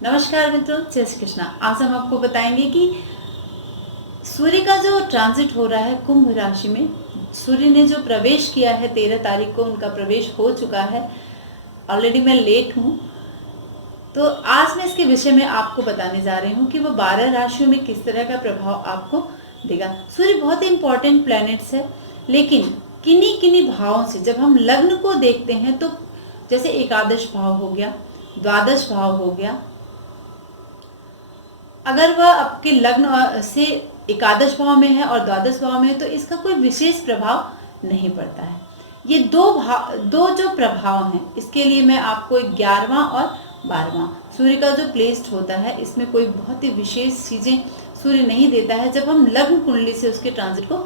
नमस्कार मित्रों, जय श्री कृष्णा। आज हम आपको बताएंगे कि सूर्य का जो ट्रांजिट हो रहा है कुंभ राशि में। सूर्य ने जो प्रवेश किया है 13 तारीख को, उनका प्रवेश हो चुका है। ऑलरेडी मैं लेट हूँ, तो आज मैं इसके विषय में आपको बताने जा रही हूँ कि वो 12 राशियों में किस तरह का प्रभाव आपको देगा। सूर्य बहुत ही इंपॉर्टेंट प्लैनेट्स है, लेकिन किन्हीं किन्हीं भावों से जब हम लग्न को देखते हैं तो जैसे एकादश भाव हो गया, द्वादश भाव हो गया, अगर वह आपके लग्न से एकादश भाव में है और द्वादश भाव में है तो इसका कोई विशेष प्रभाव नहीं पड़ता है। ये दो जो प्रभाव हैं, इसके लिए मैं आपको 11वां और 12वां सूर्य का जो प्लेस्ड होता है, इसमें कोई बहुत ही विशेष चीजें सूर्य नहीं देता है जब हम लग्न कुंडली से उसके ट्रांजिट को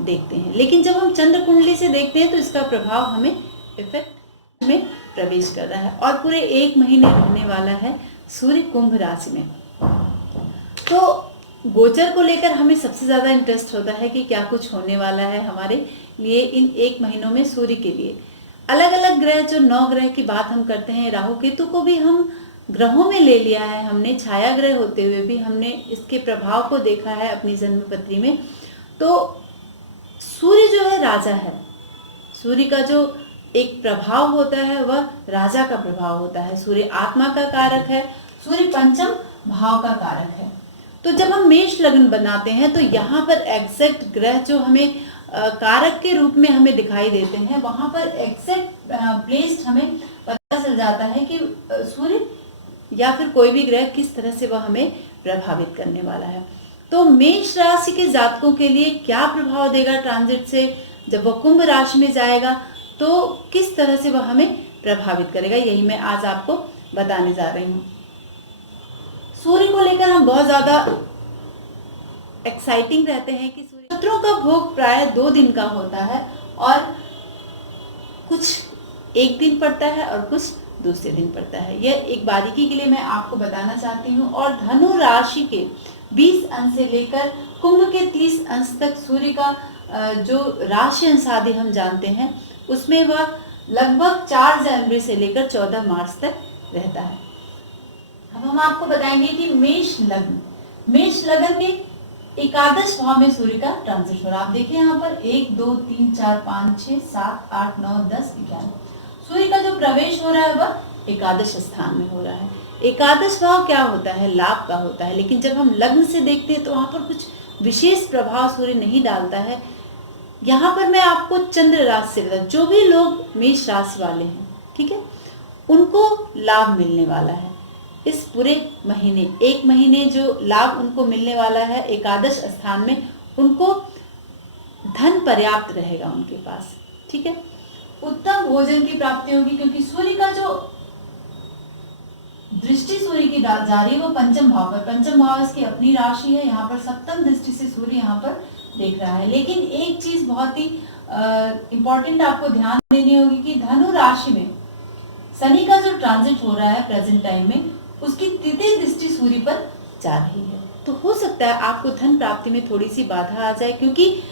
देखते हैं। लेकिन जब हम चंद्र कुंडली से देखते हैं तो इसका प्रभाव हमें इफेक्ट में प्रवेश कर रहा है और पूरे 1 महीने रहने वाला है सूर्य कुंभ राशि में। तो गोचर को लेकर हमें सबसे ज्यादा इंटरेस्ट होता है कि क्या कुछ होने वाला है हमारे लिए इन 1 महीनों में सूर्य के लिए। अलग अलग ग्रह, जो 9 ग्रह की बात हम करते हैं, राहु केतु को भी हम ग्रहों में ले लिया है हमने, छाया ग्रह होते हुए भी हमने इसके प्रभाव को देखा है अपनी जन्मपत्री में। तो सूर्य जो है राजा है, सूर्य का जो एक प्रभाव होता है वह राजा का प्रभाव होता है। सूर्य आत्मा का कारक है, सूर्य पंचम भाव का कारक है। तो जब हम मेष लग्न बनाते हैं तो यहाँ पर एग्जैक्ट ग्रह जो हमें कारक के रूप में हमें दिखाई देते हैं, वहां पर एग्जैक्ट प्लेस्ड हमें पता चल जाता है कि सूर्य या फिर कोई भी ग्रह किस तरह से वह हमें प्रभावित करने वाला है। तो मेष राशि के जातकों के लिए क्या प्रभाव देगा ट्रांजिट से, जब वह कुंभ राशि में जाएगा तो किस तरह से वह हमें प्रभावित करेगा, यही मैं आज आपको बताने जा रही हूँ। सूर्य को लेकर हम बहुत ज्यादा एक्साइटिंग रहते हैं कि सूर्य नक्षत्रों का भोग प्राय 2 दिन का होता है और कुछ एक दिन पड़ता है और कुछ दूसरे दिन पड़ता है। यह एक बारीकी के लिए मैं आपको बताना चाहती हूँ। और धनु राशि के 20 अंश से लेकर कुंभ के 30 अंश तक सूर्य का जो राशि अंश आदि हम जानते हैं, उसमें वह लगभग 4 जनवरी से लेकर 14 मार्च तक रहता है। अब हम आपको बताएंगे कि मेष लग्न में एकादश भाव में सूर्य का ट्रांजिट हो रहा है। आप देखिए यहाँ पर 1 2 3 4 5 6 7 8 9 10 11 सूर्य का जो प्रवेश हो रहा है वह एकादश स्थान में हो रहा है। एकादश भाव क्या होता है? लाभ का होता है। लेकिन जब हम लग्न से देखते हैं तो वहां पर कुछ विशेष प्रभाव सूर्य नहीं डालता है। यहाँ पर मैं आपको चंद्र राशि से बता, जो भी लोग मेष राशि वाले हैं, ठीक है, उनको लाभ मिलने वाला है इस पूरे महीने। 1 महीने जो लाभ उनको मिलने वाला है एकादश स्थान में, उनको धन पर्याप्त रहेगा उनके पास, ठीक है। उत्तम भोजन की प्राप्ति होगी क्योंकि सूर्य का जो दृष्टि सूर्य की जा रही है वो पंचम भाव पर, पंचम भाव इसकी अपनी राशि है, यहाँ पर सप्तम दृष्टि से सूर्य यहाँ पर देख रहा है। लेकिन एक चीज बहुत ही इंपॉर्टेंट आपको ध्यान देनी होगी कि धनु राशि में शनि का जो ट्रांजिट हो रहा है प्रेजेंट टाइम में, उसकी तृतीय दृष्टि सूर्य पर जा रही है। तो हो सकता है आपको धन प्राप्ति में थोड़ी सी बाधा आ जाए, क्योंकि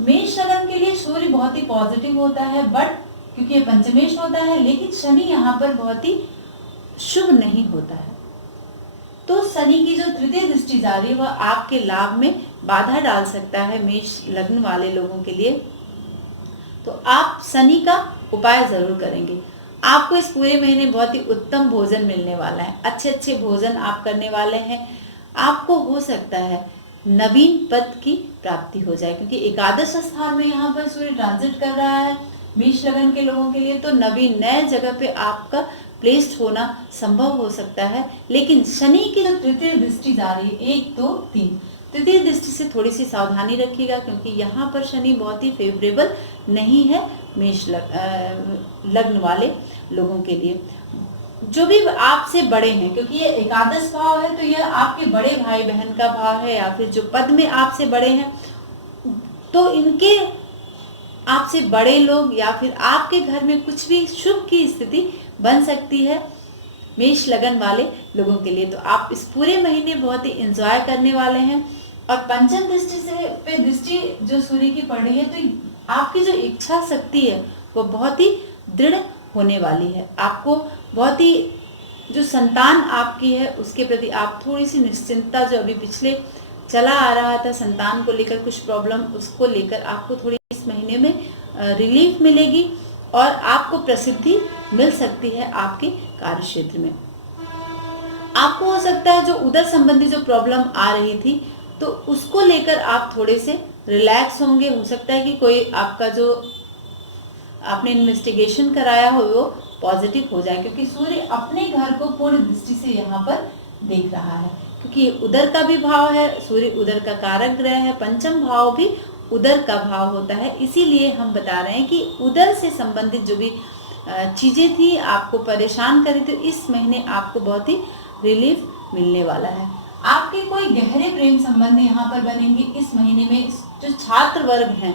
मेष लग्न के लिए सूर्य बहुत ही पॉजिटिव होता है, बट क्योंकि ये पंचमेश होता है, लेकिन शनि यहाँ पर बहुत ही शुभ नहीं होता है। तो शनि की जो तृतीय दृष्टि जा रही है वह आपके लाभ में बाधा डाल सकता है मेष लग्न वाले लोगों के लिए। तो आप शनि का उपाय जरूर करेंगे। आपको इस पूरे महीने बहुत ही उत्तम भोजन मिलने वाला है, अच्छे अच्छे भोजन आप करने वाले हैं। आपको हो सकता है नवीन पद की प्राप्ति हो जाए, क्योंकि एकादश स्थान में यहाँ पर सूर्य ट्रांजिट कर रहा है मेष लग्न के लोगों के लिए। तो नवीन नए जगह पे आपका प्लेस्ड होना संभव हो सकता है। लेकिन शनि की जो तृतीय दृष्टि जा रही है 1 2 3, तृतीय दृष्टि से थोड़ी सी सावधानी रखिएगा, क्योंकि यहाँ पर शनि बहुत ही फेवरेबल नहीं है मेष लग्न वाले लोगों के लिए। जो भी आपसे बड़े हैं, क्योंकि ये एकादश भाव है तो यह आपके बड़े भाई बहन का भाव है, या फिर जो पद में आपसे बड़े हैं, तो इनके आपसे बड़े लोग या फिर आपके घर में कुछ भी शुभ की स्थिति बन सकती है मेष लगन वाले लोगों के लिए। तो आप इस पूरे महीने बहुत ही एंजॉय करने वाले हैं। और पंचम दृष्टि से पे दृष्टि जो सूर्य की पड़ रही है, तो आपकी जो इच्छा शक्ति है वो बहुत ही दृढ़ होने वाली है। आपको बहुत ही जो संतान आपकी है उसके प्रति आप थोड़ी सी निश्चिंतता, जो अभी पिछले चला आ रहा था संतान को लेकर कुछ प्रॉब्लम, उसको लेकर आपको थोड़ी इस महीने में रिलीफ मिलेगी और आपको प्रसिद्धि मिल सकती है आपके कार्य क्षेत्र में। आपको हो सकता है जो उधर संबंधी जो प्रॉब्लम आ रही थी तो उसको लेकर आप थोड़े से रिलैक्स होंगे। हो सकता है कि कोई आपका जो आपने इन्वेस्टिगेशन कराया हो वो पॉजिटिव हो जाए, क्योंकि सूर्य अपने घर को पूर्ण दृष्टि से यहाँ पर देख रहा है, क्योंकि उधर का भी भाव है, सूर्य उधर का कारक ग्रह है, पंचम भाव भी उधर का भाव होता है। इसीलिए हम बता रहे हैं कि उधर से संबंधित जो भी चीजें थी आपको परेशान करी थी, इस महीने आपको बहुत ही रिलीफ मिलने वाला है। आपके कोई गहरे प्रेम संबंध यहाँ पर बनेंगे इस महीने में। जो छात्र वर्ग हैं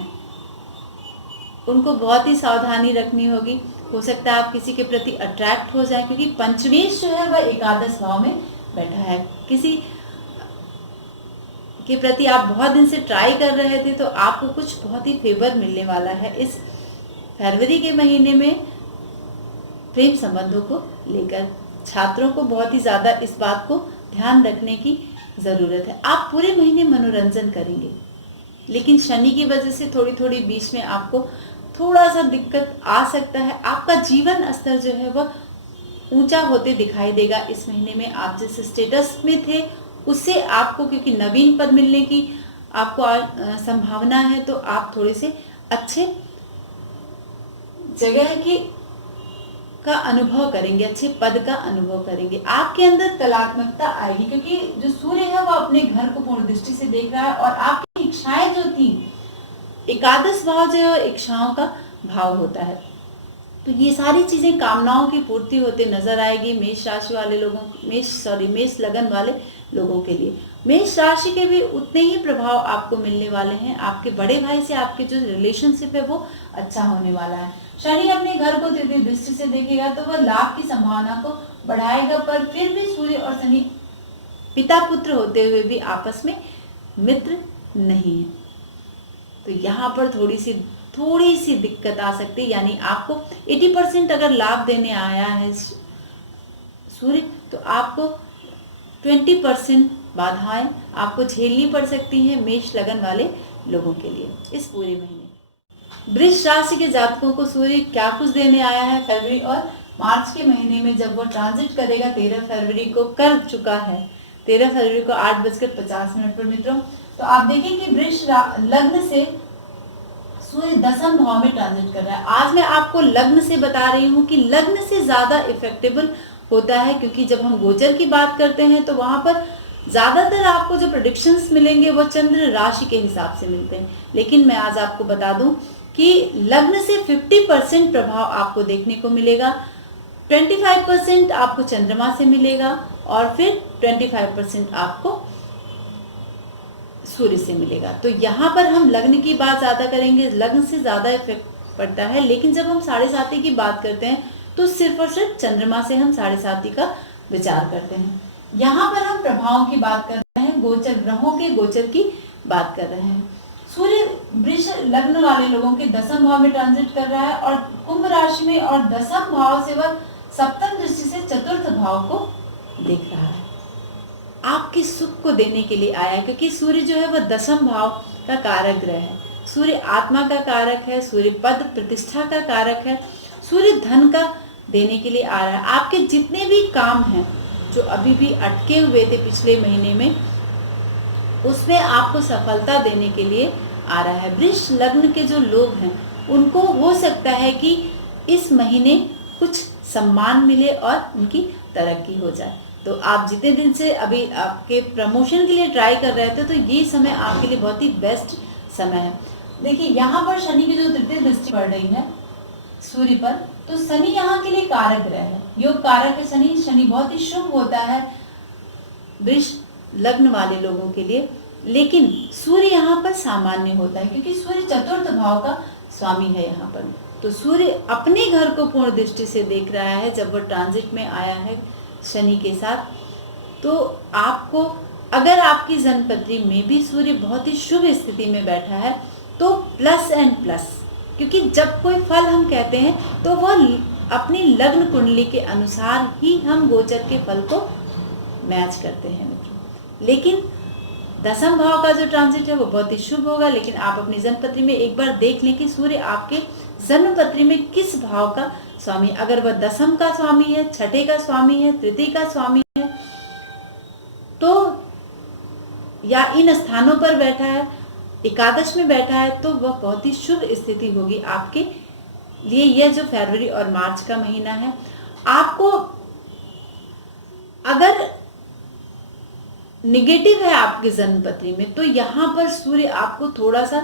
उनको बहुत ही सावधानी रखनी होगी। हो सकता है आप किसी के प्रति अट्रैक्ट हो जाए, क्योंकि पंचमेश जो है वह एकादश भाव में बैठा है। किसी के प्रति आप बहुत दिन से ट्राई कर रहे थे तो आपको कुछ बहुत ही फेवर मिलने वाला है इस फरवरी के महीने में प्रेम संबंधों को लेकर। छात्रों को बहुत ही ज्यादा इस बात को ध्यान रखने की जरूरत है। आप पूरे महीने मनोरंजन करेंगे, लेकिन शनि की वजह से थोड़ी थोड़ी बीच में आपको थोड़ा सा दिक्कत आ सकता है। आपका जीवन स्तर जो है वह ऊंचा होते दिखाई देगा इस महीने में। आप जिस स्टेटस में थे उससे आपको, क्योंकि नवीन पद मिलने की आपको संभावना है, तो आप थोड़े से अच्छे जगह की का अनुभव करेंगे, अच्छे पद का अनुभव करेंगे। आपके अंदर कलात्मकता आएगी, क्योंकि जो सूर्य है वह अपने घर को पूर्ण दृष्टि से देख रहा है और आपकी इच्छाएं जो थी, एकादश भाव जो है इच्छाओं का भाव होता है, तो ये सारी चीजें कामनाओं की पूर्ति होते नजर आएगी मेष राशि वाले लोगों, मेष लगन वाले लोगों के लिए। मेष राशि के भी उतने ही प्रभाव आपको मिलने वाले हैं। आपके बड़े भाई से आपके जो रिलेशनशिप है वो अच्छा होने वाला है। शनि अपने घर को तृतीय दृष्टि से देखेगा तो वह लाभ की संभावना को बढ़ाएगा, पर फिर भी सूर्य और शनि पिता पुत्र होते हुए भी आपस में मित्र नहीं है, तो यहाँ पर थोड़ी सी दिक्कत आ सकती है। यानी आपको 80% अगर लाभ देने आया है सूर्य, तो आपको 20% बाधाएं आपको झेलनी पड़ सकती हैं मेष लगन वाले लोगों के लिए इस पूरे महीने। वृष राशि के जातकों को सूर्य क्या कुछ देने आया है फरवरी और मार्च के महीने में, जब वो ट्रांजिट करेगा 13 फरवरी को कर चुका है, 13 फरवरी को 8:50 पर मित्रों। तो आप देखें कि वृष लग्न से सूर्य दसम भाव में ट्रांजिट कर रहा है। आज मैं आपको लग्न से बता रही हूँ कि लग्न से ज्यादा इफेक्टेबल होता है, क्योंकि जब हम गोचर की बात करते हैं तो वहां पर ज्यादातर आपको जो प्रेडिक्शंस मिलेंगे वो चंद्र राशि के हिसाब से मिलते हैं। लेकिन मैं आज आपको बता दूं कि लग्न से 50% प्रभाव आपको देखने को मिलेगा, 25% आपको चंद्रमा से मिलेगा और फिर 25% आपको सूर्य से मिलेगा। तो यहाँ पर हम लग्न की बात ज्यादा करेंगे, लग्न से ज्यादा इफेक्ट पड़ता है। लेकिन जब हम 7.5 की बात करते हैं तो सिर्फ और सिर्फ चंद्रमा से हम 7.5 का विचार करते हैं। यहाँ पर हम प्रभावों की बात कर रहे हैं, गोचर ग्रहों के गोचर की बात कर रहे हैं। सूर्य वृष लग्न वाले लोगों के दसम भाव में ट्रांजिट कर रहा है और कुंभ राशि में, और दसम भाव से वह सप्तम दृष्टि से चतुर्थ भाव को देख रहा है। आपके सुख को देने के लिए आया है, क्योंकि सूर्य जो है वह दसम भाव का कारक ग्रह है। सूर्य आत्मा का कारक है, सूर्य पद प्रतिष्ठा का कारक है, सूर्य धन का देने के लिए आ रहा है। आपके जितने भी काम हैं जो अभी भी अटके हुए थे पिछले महीने में, उसमें आपको सफलता देने के लिए आ रहा है। वृष लग्न के जो लोग हैं उनको हो सकता है कि इस महीने कुछ सम्मान मिले और उनकी तरक्की हो जाए। तो आप जितने दिन से अभी आपके प्रमोशन के लिए ट्राई कर रहे थे, तो ये समय आपके लिए बहुत ही बेस्ट समय है। देखिए यहाँ पर शनि की जो तृतीय दृष्टि पड़ रही है सूर्य पर, तो शनि यहाँ के लिए कारक ग्रह है, योग कारक है शनि। शनि बहुत ही शुभ होता है वृष लग्न वाले लोगों के लिए, लेकिन सूर्य यहाँ पर सामान्य होता है, क्योंकि सूर्य चतुर्थ भाव का स्वामी है यहाँ पर। तो सूर्य अपने घर को पूर्ण दृष्टि से देख रहा है जब वह ट्रांजिट में आया है शनि के साथ। तो आपको, अगर आपकी जन्मपत्री में भी सूर्य बहुत ही शुभ स्थिति में बैठा है तो प्लस एंड प्लस, क्योंकि जब कोई फल हम कहते हैं तो वह अपनी लग्न कुंडली के अनुसार ही हम गोचर के फल को मैच करते हैं मित्रों। लेकिन दसम भाव का जो ट्रांजिट है वो बहुत ही शुभ होगा, लेकिन आप अपनी जन्मपत्री में एक बार देख लें कि सूर्य आपके जन्मपत्री में किस भाव का स्वामी, अगर वह दसम का स्वामी है, छठे का स्वामी है, तृतीय का स्वामी है, तो या इन स्थानों पर बैठा है, एकादश में बैठा है, तो वह बहुत ही शुभ स्थिति होगी आपके लिए। यह जो फरवरी और मार्च का महीना है, आपको अगर निगेटिव है आपकी जन्मपत्री में, तो यहाँ पर सूर्य आपको थोड़ा सा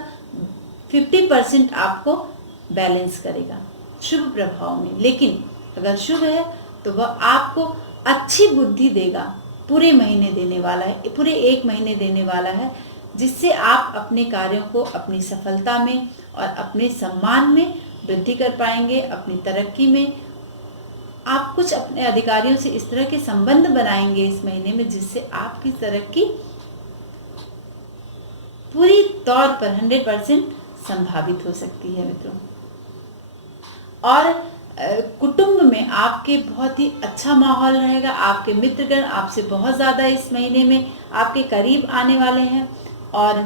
50% आपको बैलेंस करेगा शुभ प्रभाव में। लेकिन अगर शुभ है तो वह आपको अच्छी बुद्धि देगा, पूरे महीने देने वाला है, पूरे 1 महीने देने वाला है, जिससे आप अपने कार्यों को अपनी सफलता में और अपने सम्मान में वृद्धि कर पाएंगे, अपनी तरक्की में। आप कुछ अपने अधिकारियों से इस तरह के संबंध बनाएंगे इस महीने में, जिससे आपकी तरक्की पूरी तौर पर 100% संभावित हो सकती है मित्रों। और कुटुंब में आपके बहुत ही अच्छा माहौल रहेगा। आपके मित्रगण आपसे बहुत ज़्यादा इस महीने में आपके करीब आने वाले हैं, और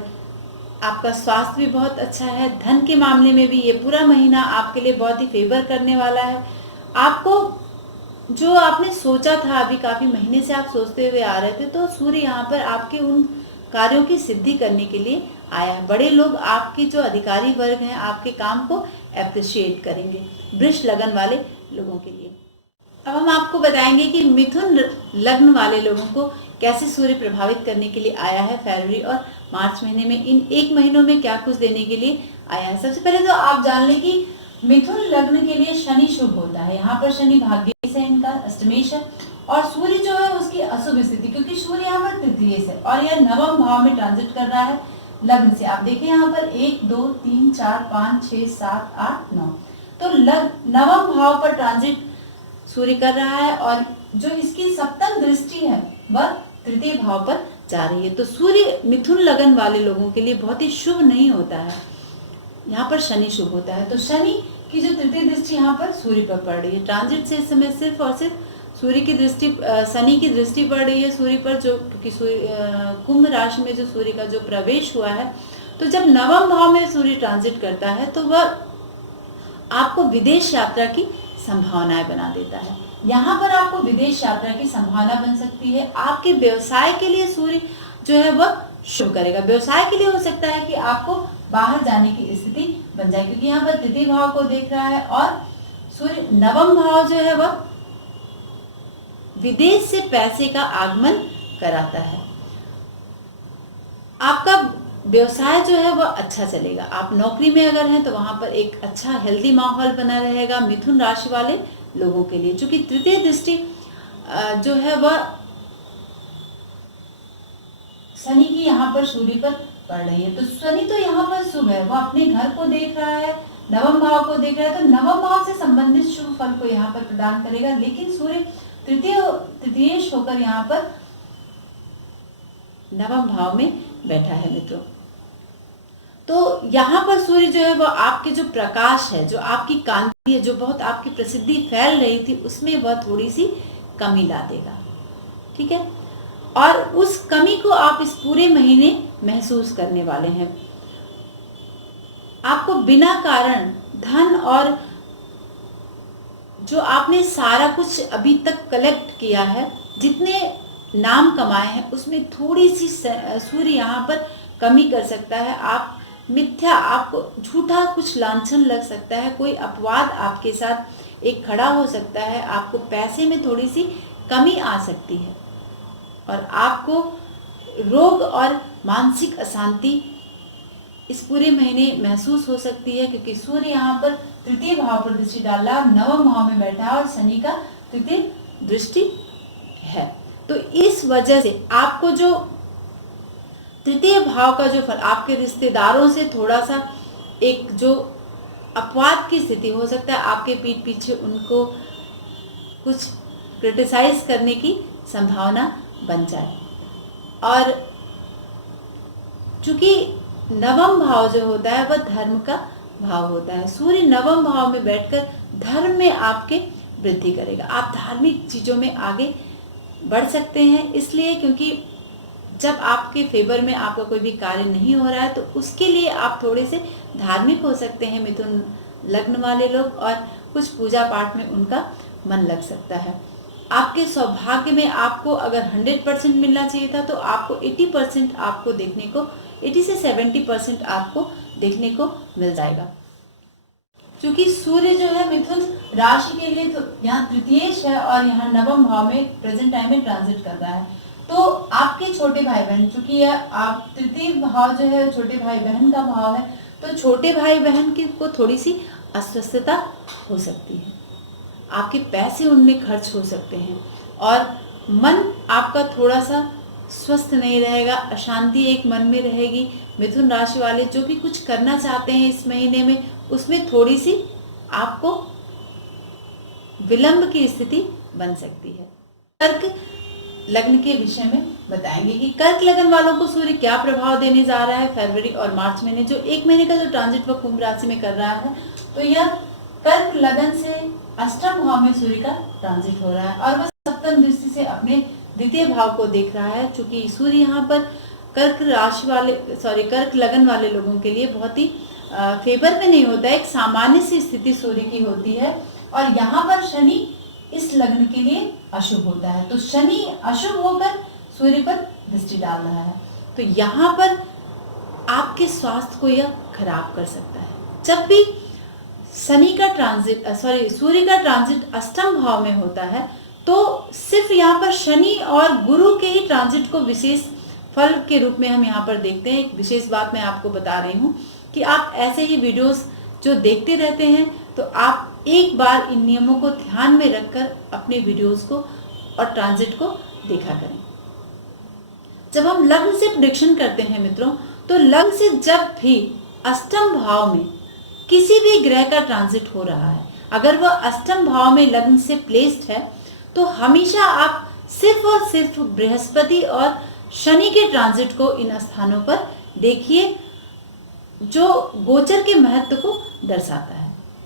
आपका स्वास्थ्य भी बहुत अच्छा है। धन के मामले में भी ये पूरा महीना आपके लिए बहुत ही फेवर करने वाला है। आपको जो आपने सोचा था, अभी काफ़ी महीने से आप सोचते हुए आ रहे थे, तो सूर्य यहाँ पर आपके उन कार्यों की सिद्धि करने के लिए आया है। बड़े लोग, आपके जो अधिकारी वर्ग हैं, आपके काम को एप्रिशिएट करेंगे, वृष लगन वाले लोगों के लिए। अब हम आपको बताएंगे कि मिथुन लग्न वाले लोगों को कैसे सूर्य प्रभावित करने के लिए आया है फरवरी और मार्च महीने में। इन 1 महीनों में क्या कुछ देने के लिए आया है। सबसे पहले तो आप जान लें कि मिथुन लग्न के लिए शनि शुभ होता है। यहाँ पर शनि भाग्य से इनका अष्टमेश है, और सूर्य जो है उसकी अशुभ स्थिति, क्योंकि सूर्य यहाँ पर तृतीय से और यह नवम भाव में ट्रांजिट कर रहा है लग्न से। आप देखें यहाँ पर 1 2 3 4 5 6 7 8 9, तो नवम भाव पर ट्रांजिट सूर्य कर रहा है, और जो इसकी सप्तम दृष्टि है वह तृतीय भाव पर जा रही है। तो सूर्य मिथुन लगन वाले लोगों के लिए बहुत ही शुभ नहीं होता है, यहाँ पर शनि शुभ होता है। तो शनि की जो तृतीय दृष्टि यहाँ पर सूर्य पर पड़ रही है। ट्रांजिट से इस समय सिर्फ और सिर्फ सूर्य की दृष्टि, शनि की दृष्टि पड़ रही है सूर्य पर, जो क्योंकि कुंभ राशि में जो सूर्य का जो प्रवेश हुआ है, तो जब नवम भाव में सूर्य ट्रांजिट करता है तो वह आपको विदेश यात्रा की संभावनाएं बना देता है। यहाँ पर आपको विदेश यात्रा की संभावना बन सकती है। आपके व्यवसाय के लिए सूर्य जो है वह शुभ करेगा। व्यवसाय के लिए हो सकता है कि आपको बाहर जाने की स्थिति बन जाए, क्योंकि यहाँ पर तृतीय भाव को देख रहा है, और सूर्य नवम भाव जो है वह विदेश से पैसे का आगमन कराता है। आपका व्यवसाय जो है वह अच्छा चलेगा। आप नौकरी में अगर हैं तो वहां पर एक अच्छा हेल्दी माहौल बना रहेगा मिथुन राशि वाले लोगों के लिए। चूंकि तृतीय दृष्टि जो है वह शनि की यहाँ पर सूर्य पर पड़ रही है, तो शनि तो यहाँ पर शुभ है, वह अपने घर को देख रहा है, नवम भाव को देख रहा है, तो नवम भाव से संबंधित शुभ फल को यहाँ पर प्रदान करेगा। लेकिन सूर्य तृतीयेश होकर यहाँ पर नवम भाव में बैठा है मित्रों। तो यहाँ पर सूर्य जो है वो आपके जो प्रकाश है, जो आपकी कांति है, जो बहुत आपकी प्रसिद्धि फैल रही थी, उसमें वह थोड़ी सी कमी ला देगा। ठीक है, और उस कमी को आप इस पूरे महीने महसूस करने वाले हैं। आपको बिना कारण धन और जो आपने सारा कुछ अभी तक कलेक्ट किया है, जितने नाम कमाए हैं, उसमें थोड़ी सी सूर्य यहाँ पर कमी कर सकता है। आप मिथ्या, आपको झूठा कुछ लांछन लग सकता है, कोई अपवाद आपके साथ एक खड़ा हो सकता है, आपको पैसे में थोड़ी सी कमी आ सकती है, और आपको रोग और मानसिक अशांति इस पूरे महीने महसूस हो सकती है, क्योंकि सूर्य यहाँ पर तृतीय भाव पर दृष्टि डाल रहा है, नवम भाव में बैठा है, और शनि का तृतीय दृष्टि है। तो इस वजह से आपको जो तृतीय भाव का जो फल, आपके रिश्तेदारों से थोड़ा सा एक जो अपवाद की स्थिति हो सकता है, आपके पीठ पीछे उनको कुछ क्रिटिसाइज करने की संभावना बन जाए। और चूंकि नवम भाव जो होता है वह धर्म का भाव होता है। सूर्य नवम भाव में बैठकर धर्म में आपके वृद्धि करेगा। आप धार्मिक चीजों में आगे बढ़ सकते हैं, इसलिए क्योंकि जब आपके फेवर में आपका कोई भी कार्य नहीं हो रहा है तो उसके लिए आप थोड़े से धार्मिक हो सकते हैं मिथुन लग्न वाले लोग, और कुछ पूजा पाठ में उनका मन लग सकता है। आपके सौभाग्य में आपको अगर 100% मिलना चाहिए था तो आपको 80% आपको देखने को 80 से 70% आपको देखने को मिल जाएगा। क्योंकि सूर्य जो है मिथुन राशि के लिए तो यहाँ तृतीयेश है और यहाँ नवम भाव में प्रेजेंट टाइम में ट्रांजिट कर रहा है। तो आपके छोटे भाई बहन, चूंकि आप तृतीय भाव जो है छोटे भाई बहन का भाव है, तो छोटे भाई बहन की को थोड़ी सी अस्वस्थता हो सकती है। आपके पैसे उनमें खर्च हो सकते हैं और मन आपका थोड़ा सा स्वस्थ नहीं रहेगा, अशांति एक मन में रहेगी। मिथुन राशि वाले जो भी कुछ करना चाहते हैं इस महीने में, उसमें थोड़ी सी आपको विलंब की स्थिति बन सकती है। कर्क लग्न के विषय में बताएंगे कि कर्क लग्न वालों को सूर्य क्या प्रभाव देने जा रहा है फरवरी और मार्च महीने, जो एक महीने का जो ट्रांजिट वो कुंभ राशि में कर रहा है। तो यह कर्क लग्न से अष्टम भाव में सूर्य का ट्रांजिट हो रहा है और वह सप्तम दृष्टि से अपने द्वितीय भाव को देख रहा है। चूंकि सूर्य यहाँ पर कर्क लग्न वाले लोगों के लिए बहुत ही फेवर में नहीं होता है, एक सामान्य सी स्थिति सूर्य की होती है। और यहाँ पर शनि इस लग्न के लिए अशुभ होता है, तो शनि अशुभ होकर सूर्य पर दृष्टि डाल रहा है, तो यहाँ पर आपके स्वास्थ्य को यह खराब कर सकता है। जब भी शनि का ट्रांजिट सूर्य का ट्रांजिट अष्टम भाव में होता है तो सिर्फ यहाँ पर शनि और गुरु के ही ट्रांजिट को विशेष फल के रूप में हम यहाँ पर देखते हैं। एक विशेष बात मैं आपको बता रही हूँ कि आप ऐसे ही वीडियोस जो देखते रहते हैं तो आप एक बार इन नियमों को ध्यान में रखकर अपने वीडियोस को और ट्रांजिट को देखा करें। जब हम लग्न से प्रेडिक्शन करते हैं मित्रों, तो लग्न से जब भी अष्टम भाव में किसी भी ग्रह का ट्रांजिट हो रहा है, अगर वह अष्टम भाव में लग्न से प्लेस्ड है, तो हमेशा आप सिर्फ और सिर्फ बृहस्पति और शनि के ट्रांजिट को इन स्थानों पर देखिए, जो गोचर के महत्व को दर्शाता है।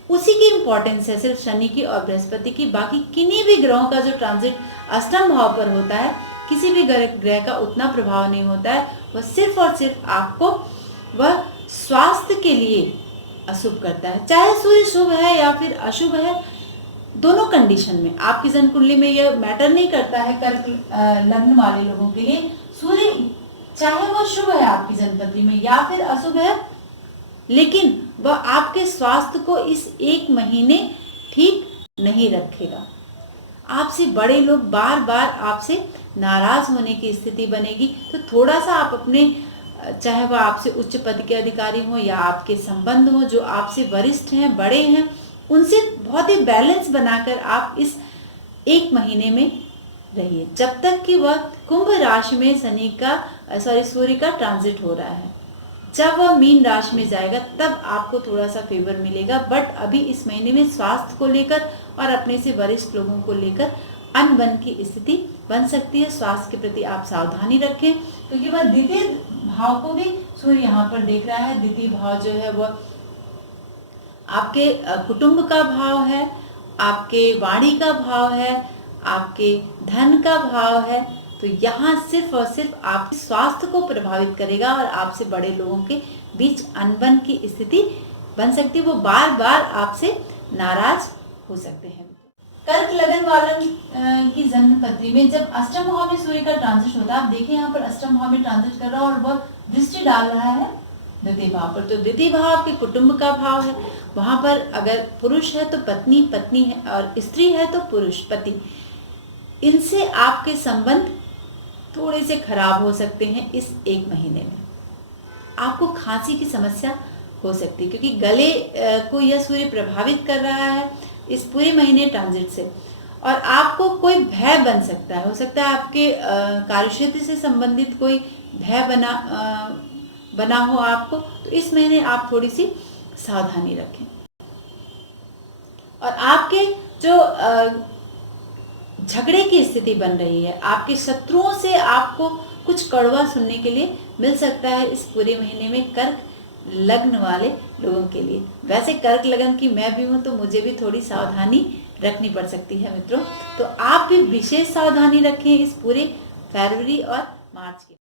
उसी की इंपॉर्टेंस है सिर्फ शनि की और बृहस्पति की। बाकी किन्हीं भी ग्रहों का जो ट्रांजिट अष्टम भाव पर होता है, किसी भी ग्रह का उतना प्रभाव नहीं होता है। वह सिर्फ और सिर्फ आपको वह स्वास्थ्य के लिए अशुभ करता है। चाहे सूर्य शुभ है या फिर अशुभ है, दोनों कंडीशन में आपकी जन्म कुंडली में यह मैटर नहीं करता है। कर्क लग्न वाले लोगों के लिए सूर्य चाहे वह शुभ है आपकी जन्मपत्री में या फिर अशुभ है, लेकिन वह आपके स्वास्थ्य को इस एक महीने ठीक नहीं रखेगा। आपसे बड़े लोग बार बार आपसे नाराज होने की स्थिति बनेगी। तो थोड़ा सा आप अपने, चाहे वह आपसे उच्च पद के अधिकारी हो या आपके संबंध हो जो आपसे वरिष्ठ हैं, बड़े हैं, उनसे बहुत ही बैलेंस बनाकर आप इस एक महीने में रहिए, जब तक कि वह कुंभ राशि में सूर्य का ट्रांजिट हो रहा है। जब वह मीन राशि में जाएगा तब आपको थोड़ा सा फेवर मिलेगा, बट अभी इस महीने में स्वास्थ्य को लेकर और अपने से वरिष्ठ लोगों को लेकर अनबन की स्थिति बन सकती है। स्वास्थ्य के प्रति आप सावधानी रखें, क्योंकि वह द्वितीय भाव को भी सूर्य यहाँ पर देख रहा है। द्वितीय भाव जो है वह आपके कुटुंब का भाव है, आपके वाणी का भाव है, आपके धन का भाव है। तो यहाँ सिर्फ और सिर्फ आपके स्वास्थ्य को प्रभावित करेगा और आपसे बड़े लोगों के बीच अनबन की स्थिति बन सकती है। वो बार बार आपसे नाराज हो सकते हैं। कर्क लगन वालों की जन्म पत्री में जब अष्टम भाव में सूर्य का ट्रांजिट होता है, आप देखिए यहाँ पर अष्टम भाव में ट्रांजिट कर रहा है और वह दृष्टि डाल रहा है द्वितीय भाव पर। तो द्वितीय भाव आपके कुटुंब का भाव है। वहां पर अगर पुरुष है तो पत्नी, पत्नी है और स्त्री है तो पुरुष, पति। इनसे आपके संबंध थोड़े से खराब हो सकते हैं इस एक महीने में। आपको खांसी की समस्या हो सकती है, क्योंकि गले को यह सूर्य प्रभावित कर रहा है इस पूरे महीने ट्रांजिट से। और आपको कोई भय बन सकता है, हो सकता है आपके कार्यक्षेत्र से संबंधित कोई भय बना हो आपको। तो इस महीने आप थोड़ी सी सावधानी रखें। और आपके जो झगड़े की स्थिति बन रही है, आपके शत्रुओं से आपको कुछ कड़वा सुनने के लिए मिल सकता है इस पूरे महीने में कर्क लग्न वाले लोगों के लिए। वैसे कर्क लगन की मैं भी हूँ तो मुझे भी थोड़ी सावधानी रखनी पड़ सकती है मित्रों, तो आप भी विशेष सावधानी रखें इस पूरे फरवरी और मार्च के।